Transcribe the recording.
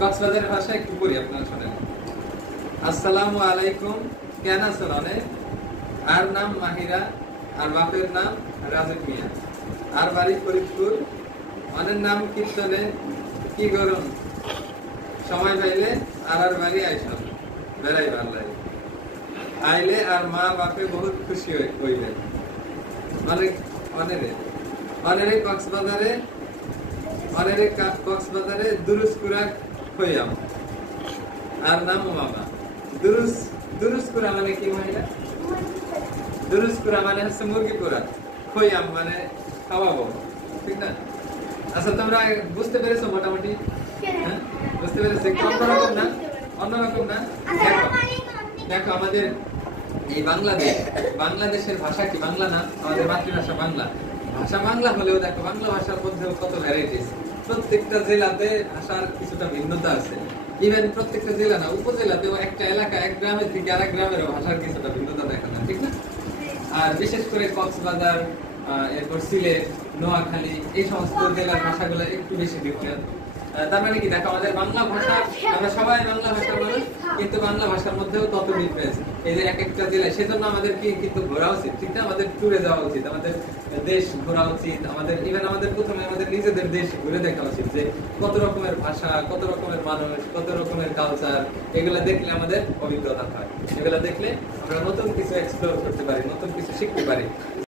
কক্সবাজারের ভাষা একটু পড়ি, আপনারা শোনেন। আসসালামু আলাইকুম, কেন আছেন অনেক? আর নাম মাহিরা, আর বাপের নাম রাজীব মিয়া, আর বাড়ি ফরিদপুর, অনের নাম কীর্তনে, কি গরম সময় পাইলে আর বাড়ি আইসব বেড়াই ভাল্লাই আইলে আর মা বাপে বহুত খুশি হইবে। অনেক অনেরে অনেরে কক্সবাজারে দুরুস কুরা হইয়াম, আর নাম মামা। দুরুস কুরা মানে কি মহিলা? দুরুস কুরা মানে হচ্ছে মুরগি কুরা, খইয়াম মানে খাওয়াবো, ঠিক না? আচ্ছা, তোমরা বুঝতে পেরেছো মোটামুটি? হ্যাঁ, বুঝতে পেরেছো? অন্যরকম না? অন্যরকম না? দেখো আমাদের এই বাংলাদেশের ভাষা কি বাংলা না? আমাদের মাতৃভাষা বাংলা। ভাষা বাংলা হলেও দেখো বাংলা ভাষার মধ্যেও কত ভ্যারাইটিস। প্রত্যেকটা জেলাতে ভাষার কিছুটা ভিন্নতা আছে। ইভেন প্রত্যেকটা জেলা না, উপজেলাতেও একটা এলাকা, এক গ্রামের থেকে আরেক গ্রামেরও ভাষার কিছুটা ভিন্নতা দেখা যায়, ঠিক না? আর বিশেষ করে কক্সবাজার, এরপর সিলেট, নোয়াখালী, এই সমস্ত জেলার ভাষাগুলো একটু বেশি ডিফারেন্ট। তার মানে কি দেখো, আমাদের বাংলা ভাষা, আমরা সবাই বাংলা ভাষার মানুষ, কিন্তু বাংলা ভাষার মধ্যেও তত ডিফারেন্স। এই যে এক একটা জেলায়, সেজন্য আমাদের কি কিন্তু ঘোরা উচিত, ঠিক না? আমাদের ট্যুরে যাওয়া উচিত, আমাদের দেশ ঘোরা উচিত, আমাদের প্রথমে আমাদের নিজেদের দেশ ঘুরে দেখা উচিত, যে কত রকমের ভাষা, কত রকমের মানুষ, কত রকমের কালচার। এগুলা দেখলে আমাদের অভিজ্ঞতা হয়, এগুলা দেখলে আমরা নতুন কিছু এক্সপ্লোর করতে পারি, নতুন কিছু শিখতে পারি।